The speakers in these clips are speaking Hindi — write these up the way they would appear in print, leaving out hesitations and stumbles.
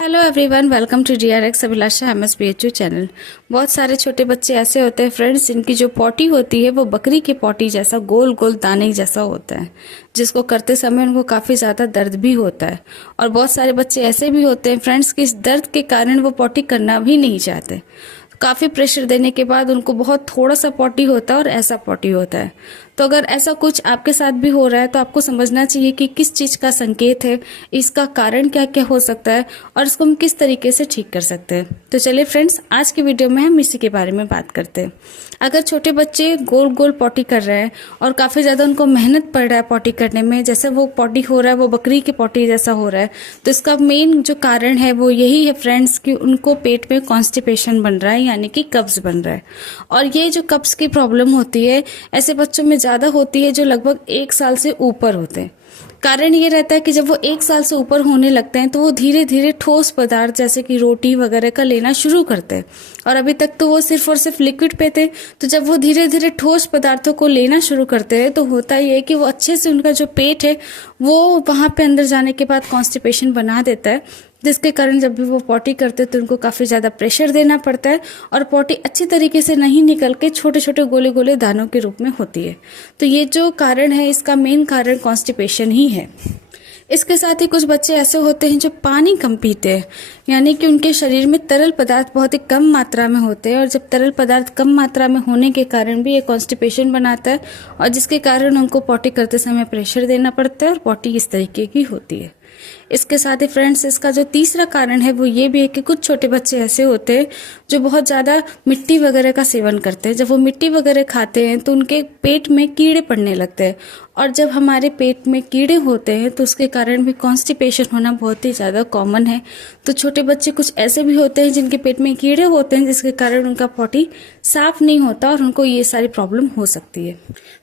Hello everyone, welcome to DRX Abhilasha MSPHU channel. बहुत सारे छोटे बच्चे ऐसे होते हैं फ्रेंड्स, जिनकी जो पॉटी होती है वो बकरी की पॉटी जैसा गोल गोल दाने जैसा होता है, जिसको करते समय उनको काफ़ी ज़्यादा दर्द भी होता है। और बहुत सारे बच्चे ऐसे भी होते हैं फ्रेंड्स कि इस दर्द के कारण वो पॉटी करना भी नहीं चाहते। काफ़ी प्रेशर देने के बाद उनको बहुत थोड़ा सा पॉटी होता है और ऐसा पॉटी होता है। तो अगर ऐसा कुछ आपके साथ भी हो रहा है तो आपको समझना चाहिए कि किस चीज़ का संकेत है, इसका कारण क्या क्या हो सकता है और इसको हम किस तरीके से ठीक कर सकते हैं। तो चलिए फ्रेंड्स, आज की वीडियो में हम इसी के बारे में बात करते हैं। अगर छोटे बच्चे गोल गोल पॉटी कर रहे हैं और काफ़ी ज़्यादा उनको मेहनत पड़ रहा है पॉटी करने में, जैसे वो पॉटी हो रहा है वो बकरी की पॉटी जैसा हो रहा है, तो इसका मेन जो कारण है वो यही है फ्रेंड्स कि उनको पेट में कॉन्स्टिपेशन बन रहा है, यानी कि कब्ज बन रहा है। और ये जो कब्ज की प्रॉब्लम होती है ऐसे बच्चों में ज़्यादा होती है जो लगभग 1 साल से ऊपर होते हैं। कारण ये रहता है कि जब वो 1 साल से ऊपर होने लगते हैं तो वो धीरे धीरे ठोस पदार्थ जैसे कि रोटी वगैरह का लेना शुरू करते हैं। और अभी तक तो वो सिर्फ और सिर्फ लिक्विड पे थे, तो जब वो धीरे धीरे ठोस पदार्थों को लेना शुरू करते हैं तो होता ये है कि वो अच्छे से उनका जो पेट है वो वहाँ पे अंदर जाने के बाद कॉन्स्टिपेशन बना देता है, जिसके कारण जब भी वो पॉटी करते हैं तो उनको काफ़ी ज़्यादा प्रेशर देना पड़ता है और पॉटी अच्छी तरीके से नहीं निकल के छोटे छोटे गोले गोले दानों के रूप में होती है। तो ये जो कारण है, इसका मेन कारण कॉन्स्टिपेशन ही है। इसके साथ ही कुछ बच्चे ऐसे होते हैं जो पानी कम पीते हैं, यानी कि उनके शरीर में तरल पदार्थ बहुत ही कम मात्रा में होते हैं, और जब तरल पदार्थ कम मात्रा में होने के कारण भी ये कॉन्स्टिपेशन बनाता है और जिसके कारण उनको पॉटी करते समय प्रेशर देना पड़ता है और पॉटी इस तरीके की होती है। इसके साथ ही फ्रेंड्स, इसका जो तीसरा कारण है वो ये भी है कि कुछ छोटे बच्चे ऐसे होते हैं जो बहुत ज़्यादा मिट्टी वगैरह का सेवन करते हैं। जब वो मिट्टी वगैरह खाते हैं तो उनके पेट में कीड़े पड़ने लगते हैं, और जब हमारे पेट में कीड़े होते हैं तो उसके कारण भी कॉन्स्टिपेशन होना बहुत ही ज़्यादा कॉमन है। तो छोटे बच्चे कुछ ऐसे भी होते हैं जिनके पेट में कीड़े होते हैं, जिसके कारण उनका पॉटी साफ नहीं होता और उनको ये सारी प्रॉब्लम हो सकती है।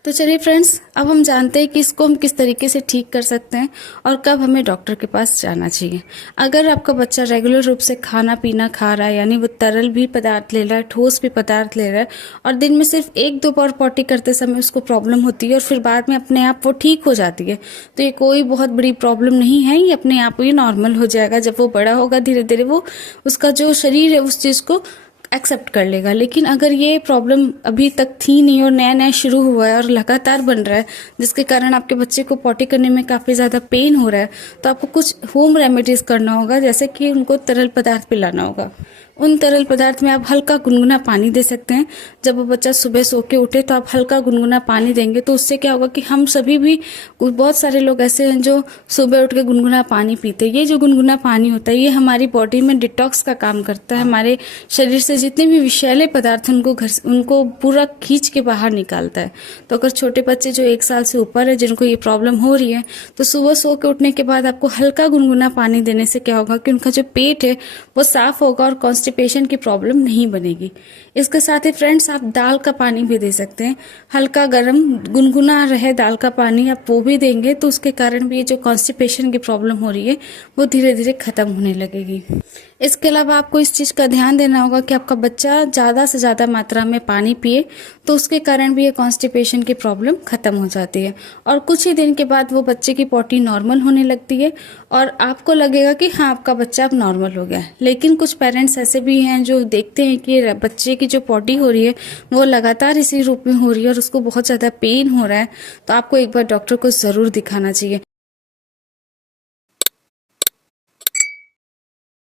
तो चलिए फ्रेंड्स, अब हम जानते हैं कि इसको हम किस तरीके से ठीक कर सकते हैं और कब हमें डॉक्टर के पास जाना चाहिए। अगर आपका बच्चा रेगुलर रूप से खाना पीना खा रहा है, यानी वो तरल भी पदार्थ ले रहा है, ठोस भी पदार्थ ले रहा है, और दिन में सिर्फ 1-2 बार पॉटी करते समय उसको प्रॉब्लम होती है और फिर बाद में अपने आप वो ठीक हो जाती है, तो ये कोई बहुत बड़ी प्रॉब्लम नहीं है। ये अपने आप ही नॉर्मल हो जाएगा। जब वो बड़ा होगा धीरे धीरे वो उसका जो शरीर है उस चीज़ को एक्सेप्ट कर लेगा। लेकिन अगर ये प्रॉब्लम अभी तक थी नहीं और नया नया शुरू हुआ है और लगातार बन रहा है, जिसके कारण आपके बच्चे को पॉटी करने में काफ़ी ज़्यादा पेन हो रहा है, तो आपको कुछ होम रेमेडीज़ करना होगा, जैसे कि उनको तरल पदार्थ पिलाना होगा। उन तरल पदार्थ में आप हल्का गुनगुना पानी दे सकते हैं। जब वो बच्चा सुबह सो के उठे तो आप हल्का गुनगुना पानी देंगे तो उससे क्या होगा कि हम सभी भी, बहुत सारे लोग ऐसे हैं जो सुबह उठ के गुनगुना पानी पीते हैं। ये जो गुनगुना पानी होता है ये हमारी बॉडी में डिटॉक्स का काम करता है। हमारे शरीर से जितने भी विषैले पदार्थ उनको पूरा खींच के बाहर निकालता है। तो अगर छोटे बच्चे जो 1 साल से ऊपर है जिनको ये प्रॉब्लम हो रही है, तो सुबह सो के उठने के बाद आपको हल्का गुनगुना पानी देने से क्या होगा कि उनका जो पेट है वो साफ होगा और कॉन्स्टिपेशन की प्रॉब्लम नहीं बनेगी। इसके साथ ही फ्रेंड्स, आप दाल का पानी भी दे सकते हैं। हल्का गर्म गुनगुना रहे दाल का पानी आप वो भी देंगे तो उसके कारण भी ये जो कॉन्स्टिपेशन की प्रॉब्लम हो रही है वो धीरे धीरे खत्म होने लगेगी। इसके अलावा आपको इस चीज़ का ध्यान देना होगा कि आपका बच्चा ज़्यादा से ज़्यादा मात्रा में पानी पिए, तो उसके कारण भी ये कॉन्स्टिपेशन की प्रॉब्लम खत्म हो जाती है और कुछ ही दिन के बाद वो बच्चे की पॉटी नॉर्मल होने लगती है और आपको लगेगा कि हाँ, आपका बच्चा अब नॉर्मल हो गया है। लेकिन कुछ पेरेंट्स ऐसे भी हैं जो देखते हैं कि बच्चे की जो पॉटी हो रही है वो लगातार इसी रूप में हो रही है और उसको बहुत ज़्यादा पेन हो रहा है, तो आपको एक बार डॉक्टर को ज़रूर दिखाना चाहिए।